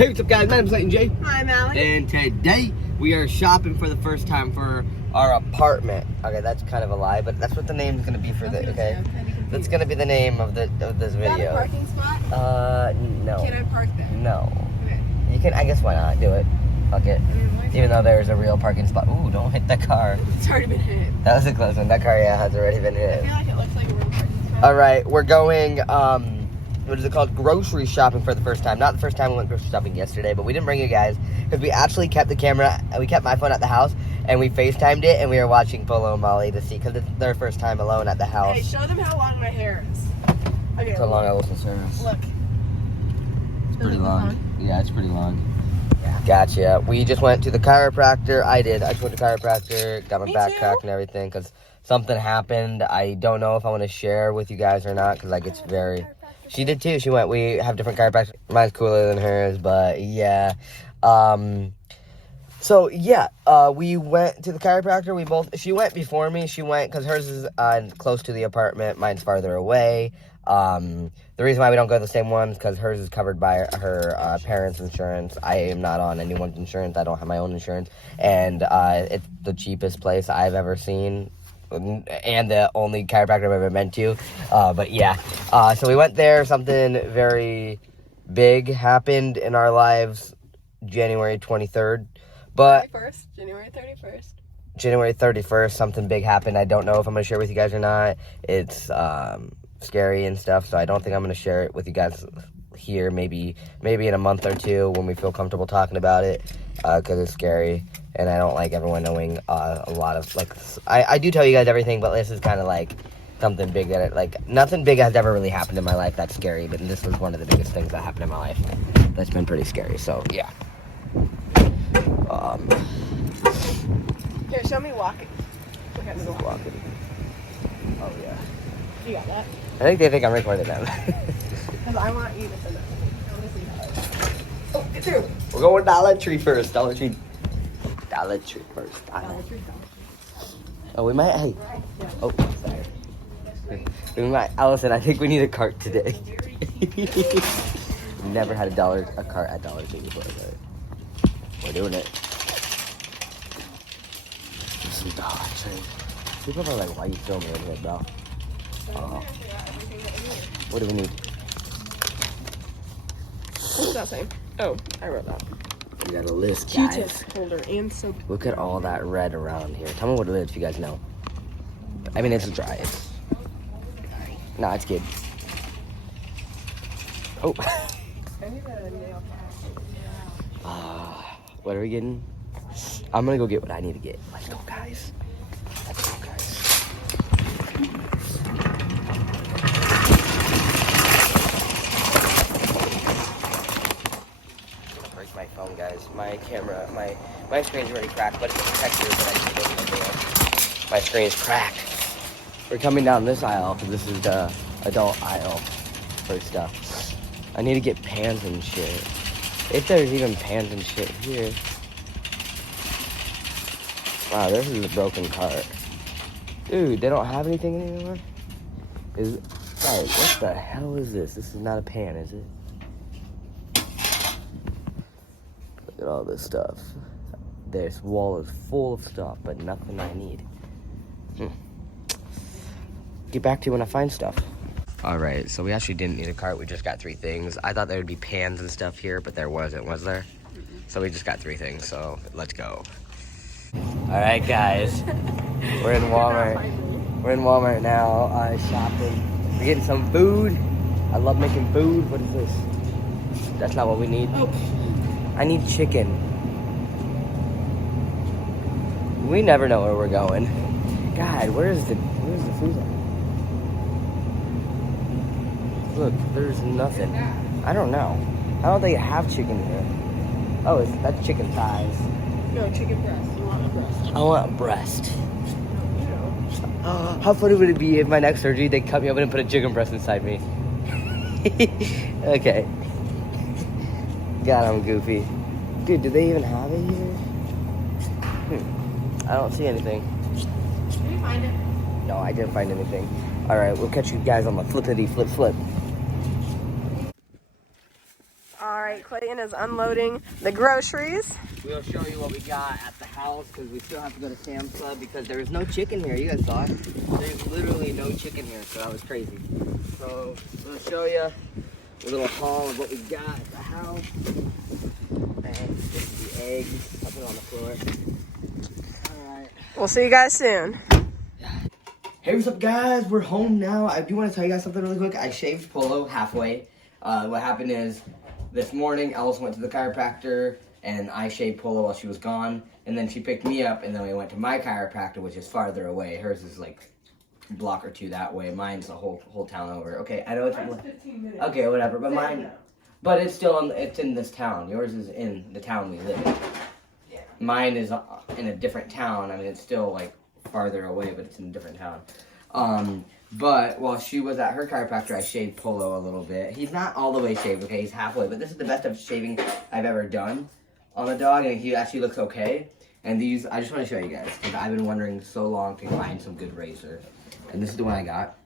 Hey, what's up, guys? My name's Leighton J. Hi, Mallory. And today we are shopping for the first time for our apartment. Okay, that's kind of a lie, but that's what the name's gonna be for the. Okay, that's gonna be the name of this video. Is that a parking spot? No. Can I park there? No. Okay. You can. I guess why not do it? Fuck it. Even though there's a real parking spot. Ooh, don't hit that car. It's already been hit. That was a close one. That car, yeah, has already been hit. I feel like it looks like a real parking spot. All right, we're going. What is it called? Grocery shopping for the first time. Not the first time we went grocery shopping yesterday, but we didn't bring you guys because we actually kept the camera. We kept my phone at the house and we FaceTimed it and we were watching Polo and Molly to see because it's their first time alone at the house. Hey, show them how long my hair is. Okay. How long I was in service. Look. It's pretty long. Yeah, it's pretty long. Yeah. Gotcha. We just went to the chiropractor. I did. I just went to chiropractor, got my back cracked and everything because something happened. I don't know if I want to share with you guys or not because like it's very. She did too. She went. We have different chiropractors. Mine's cooler than hers, but yeah. So yeah, we went to the chiropractor. She went before me. She went because hers is close to the apartment. Mine's farther away. The reason why we don't go to the same one is because hers is covered by her parents' insurance. I am not on anyone's insurance. I don't have my own insurance, and it's the cheapest place I've ever seen. And the only chiropractor I've ever been to. But yeah, so we went there. Something very big happened in our lives January 23rd. But 31st, January 31st. January 31st, something big happened. I don't know if I'm going to share it with you guys or not. It's scary and stuff, so I don't think I'm going to share it with you guys here. Maybe in a month or two when we feel comfortable talking about it, because it's scary. And I don't like everyone knowing a lot of, like, I do tell you guys everything, but this is kind of like something big that, nothing big has ever really happened in my life that's scary, but this was one of the biggest things that happened in my life that's been pretty scary, so, yeah. Here, show me walking. Look at me Walking. Oh, yeah. You got that? I think they think I'm recording them. Because I want you to send it. I want to see how it is. Oh, get through. We're going Dollar Tree first. Dollar Tree first. Oh, we might. Hey. Oh, sorry. We might. Allison, I think we need a cart today. We've never had a cart at Dollar Tree before, but we're doing it. Some Dollar Tree. People are like, "Why are you filming in here, bro?" What do we need? What's that saying? Oh, I wrote that. We got a list, guys. Q-tip holder and soap. Look at all that red around here. Tell me what it is if you guys know. I mean, it's dry. Nah, it's good. Oh. I need a nail polish. What are we getting? I'm gonna go get what I need to get. Let's go, guys. Let's go, guys. My phone, guys. My camera, my screen's already cracked, but it's a protector that I can put in my My screen is cracked. We're coming down this aisle because this is the adult aisle for stuff. I need to get pans and shit. If there's even pans and shit here. Wow, this is a broken cart. Dude, they don't have anything anymore? Guys, what the hell is this? This is not a pan, is it? Look at all this stuff. This wall is full of stuff, but nothing I need. Get back to you when I find stuff. Alright, so we actually didn't need a cart. We just got 3 things. I thought there would be pans and stuff here, but there wasn't, was there? So we just got 3 things, so let's go. Alright, guys. We're in Walmart. We're in Walmart now, shopping. We're getting some food. I love making food. What is this? That's not what we need. Oh. I need chicken. We never know where we're going. God, where's the food at? Look, there's nothing. I don't know. I don't think they have chicken here. Oh, that's chicken thighs. No, chicken breast. You want a breast? I want a breast. How funny would it be if my next surgery they cut me open and put a chicken breast inside me? Okay. God, I'm goofy. Dude, do they even have it here? I don't see anything. Did you find it? No, I didn't find anything. Alright, we'll catch you guys on the flippity flip flip. Alright right, Clayton is unloading the groceries. We'll show you what we got at the house because we still have to go to Sam's Club because there is no chicken here. You guys saw it. There's literally no chicken here, so that was crazy. So we'll show you a little haul of what we got at the house. And this is the eggs. I'll put it on the floor. All right. We'll see you guys soon. Hey, what's up, guys? We're home now. I do want to tell you guys something really quick. I shaved Polo halfway. What happened is this morning, Alice went to the chiropractor, and I shaved Polo while she was gone. And then she picked me up, and then we went to my chiropractor, which is farther away. Hers is like a block or two that way. Mine's a whole town over. Okay, I know it's 15 minutes. okay, whatever. But mine, but it's still it's in this town. Yours is in the town we live in. Yeah. Mine is in a different town. I mean, it's still like farther away, but it's in a different town. But while she was at her chiropractor, I shaved Polo a little bit. He's not all the way shaved, okay? He's halfway, but this is the best of shaving I've ever done on a dog, and he actually looks okay. And these, I just want to show you guys, because I've been wondering so long to find some good razor. And this is the one I got.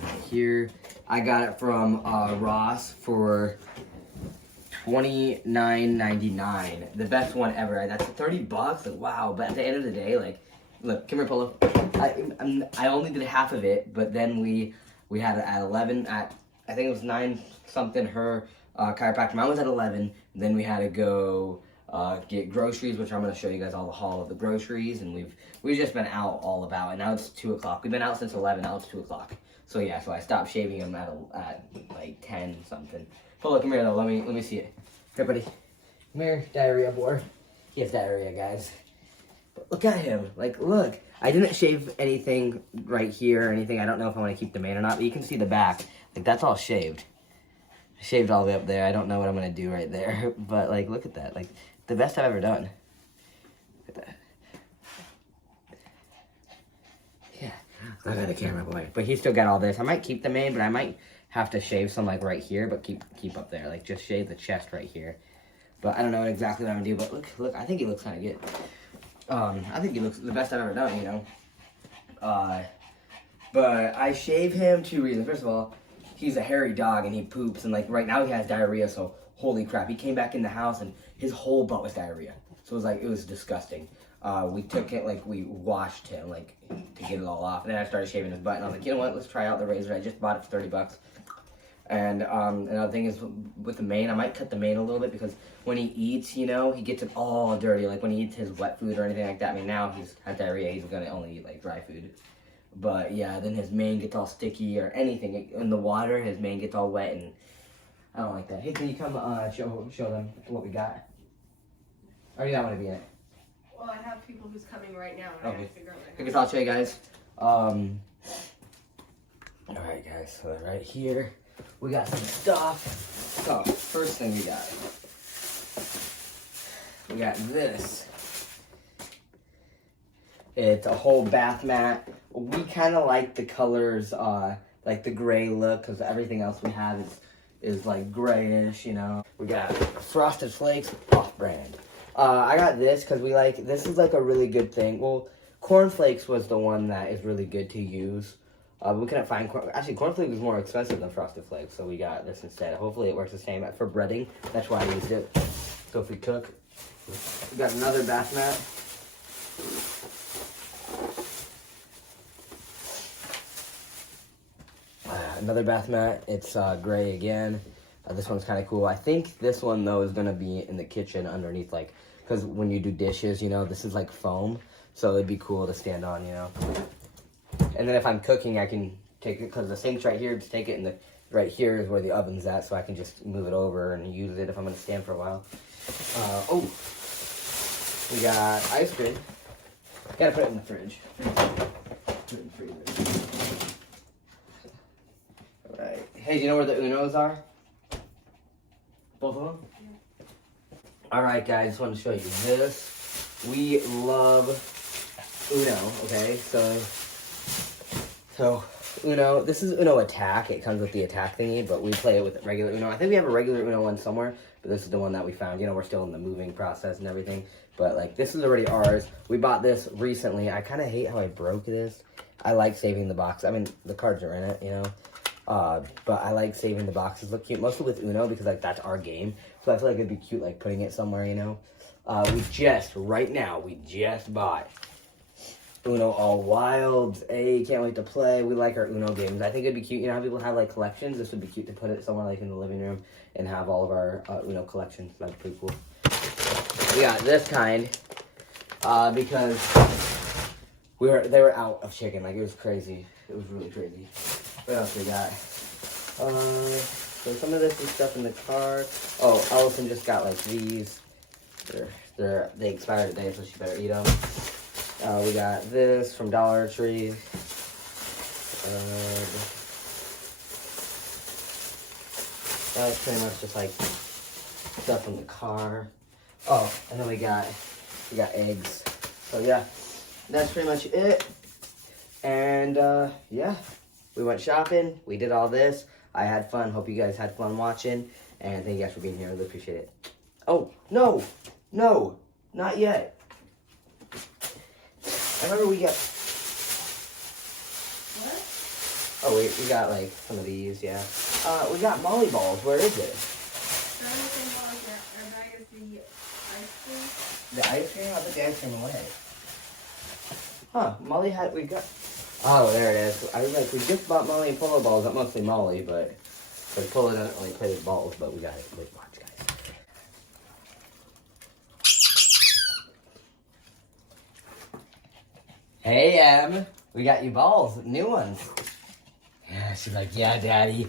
Right here, I got it from Ross for $29.99. The best one ever. That's $30. Like, wow. But at the end of the day, like, look, come here, Polo. I only did half of it, but then we had it at 11. At I think it was 9 something. Her chiropractor. Mine was at 11. Then we had to go get groceries, which I'm gonna show you guys all the haul of the groceries. And we've just been out all about. And now it's 2 o'clock. We've been out since 11. Now it's 2 o'clock. So yeah, so I stopped shaving him at like 10 something. Polo, come here though. Let me see it. Here, buddy. Come here, diarrhea boy. He has diarrhea, guys. But look at him. Like, look. I didn't shave anything right here or anything. I don't know if I want to keep the mane or not, but you can see the back. Like, that's all shaved. I shaved all the way up there. I don't know what I'm going to do right there. But, like, look at that. Like, the best I've ever done. Look at that. Yeah. Look at the camera, boy. But he's still got all this. I might keep the mane, but I might have to shave some, like, right here, but keep up there. Like, just shave the chest right here. But I don't know exactly what I'm going to do. But look, I think he looks kind of good. I think he looks the best I've ever done, you know. But I shave him 2 reasons. First of all, he's a hairy dog and he poops, and like right now he has diarrhea, so holy crap. He came back in the house and his whole butt was diarrhea. So it was disgusting. We took it, like we washed him like to get it all off, and then I started shaving his butt, and I was like, you know what, let's try out the razor. I just bought it for $30. And another thing is with the mane, I might cut the mane a little bit because when he eats, you know, he gets it all dirty. Like when he eats his wet food or anything like that. I mean, now he's had diarrhea, he's gonna only eat like dry food. But yeah, then his mane gets all sticky or anything in the water. His mane gets all wet, and I don't like that. Hey, can you come show them what we got? Or do you not want to be in it? Well, I have people who's coming right now, and I have to figure out I guess I'll show you guys. All right, guys. So right here. We got some stuff. So, first thing we got this. It's a whole bath mat. We kind of like the colors, like the gray look, because everything else we have is like grayish, you know. We got Frosted Flakes, off-brand. I got this because this is like a really good thing. Well, Corn Flakes was the one that is really good to use. We couldn't find Corn Flakes was more expensive than Frosted Flakes, so we got this instead. Hopefully it works the same. For breading, that's why I used it. So if we cook, we got another bath mat. Another bath mat. It's gray again. This one's kind of cool. I think this one though is gonna be in the kitchen underneath, like, because when you do dishes, you know, this is like foam, so it'd be cool to stand on, you know. And then if I'm cooking, I can take it, because the sink's right here, just take it, and right here is where the oven's at, so I can just move it over and use it if I'm going to stand for a while. We got ice cream. Gotta put it in the fridge. Put it in the freezer. Alright. Hey, do you know where the Unos are? Both of them? Yeah. Alright, guys, just wanted to show you this. We love Uno, okay? So Uno, this is Uno Attack. It comes with the attack thingy, but we play it with regular Uno. I think we have a regular Uno one somewhere, but this is the one that we found. You know, we're still in the moving process and everything, but like this is already ours. We bought this recently. I kind of hate how I broke this. I like saving the box. I mean, the cards are in it, you know, But I like saving the boxes look cute, mostly with Uno because like that's our game. So I feel like it'd be cute like putting it somewhere, you know. Right now we just bought Uno All Wilds. Hey, can't wait to play. We like our Uno games. I think it'd be cute. You know how people have like collections? This would be cute to put it somewhere like in the living room and have all of our Uno collections. That'd be pretty cool. We got this kind because they were out of chicken. Like it was crazy. It was really crazy. What else we got? So some of this is stuff in the car. Oh, Allison just got like these. They expired today, so she better eat them. We got this from Dollar Tree. That's pretty much just like stuff in the car. Oh, and then we got eggs. So yeah, that's pretty much it. And yeah, we went shopping. We did all this. I had fun. Hope you guys had fun watching. And thank you guys for being here. I really appreciate it. Oh, no, not yet. I remember we got... What? Oh, we got like some of these, yeah. We got Molly balls. Where is it? Our bag is the ice cream. The ice cream? I put the ice cream away. Huh, Molly we got... Oh, there it is. I was like, we just bought Molly and Polo balls. Not mostly Molly, but Polo doesn't really play with balls, but we got it. Wait, watch, guys. Hey, Em. We got you balls. New ones. Yeah, she's like, yeah, Daddy.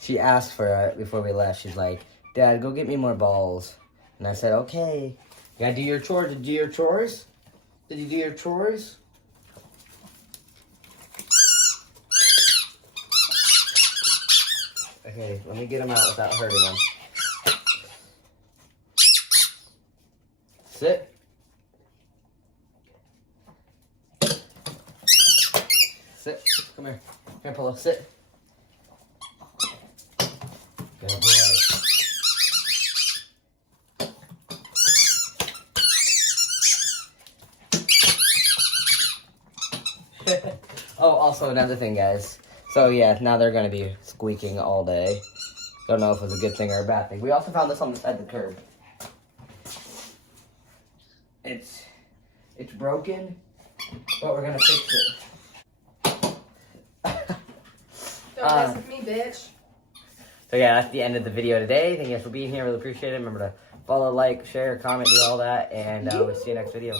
She asked for it before we left. She's like, Dad, go get me more balls. And I said, okay. You gotta do your chores. Did you do your chores? Did you do your chores? Okay, let me get them out without hurting them. Sit. Sit. Come here. Here, Polo. Sit. Good boy. Oh, also another thing, guys. So yeah, now they're gonna be squeaking all day. Don't know if it's a good thing or a bad thing. We also found this on the side of the curb. It's broken, but we're gonna fix it. Don't mess with me, bitch. So yeah, that's the end of the video today. Thank you guys for being here. Really appreciate it. Remember to follow, like, share, comment, do all that, and we'll see you next video.